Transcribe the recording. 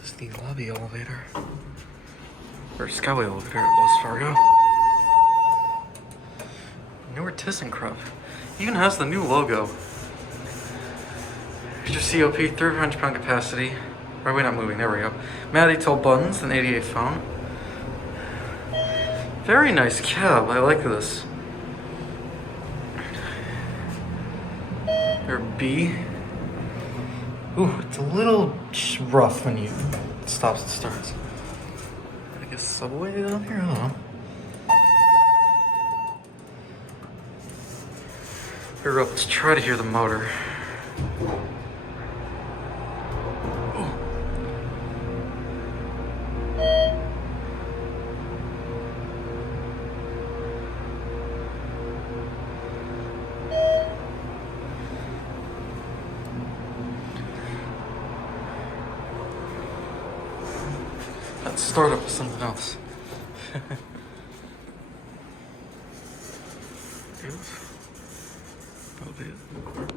This is the lobby elevator. Or Skyway elevator at Wells Fargo. Newer ThyssenKrupp. Even has the new logo. Here's your COP, 300 pound capacity. Or we're not moving, there we go. Matte Atoll buttons, an 88 phone. Very nice cab, I like this. Or B. Ooh, it's a little rough when you stops and starts. I guess subway down here, I don't know. Here up, let's try to hear the motor. That startup is something else. Elevator.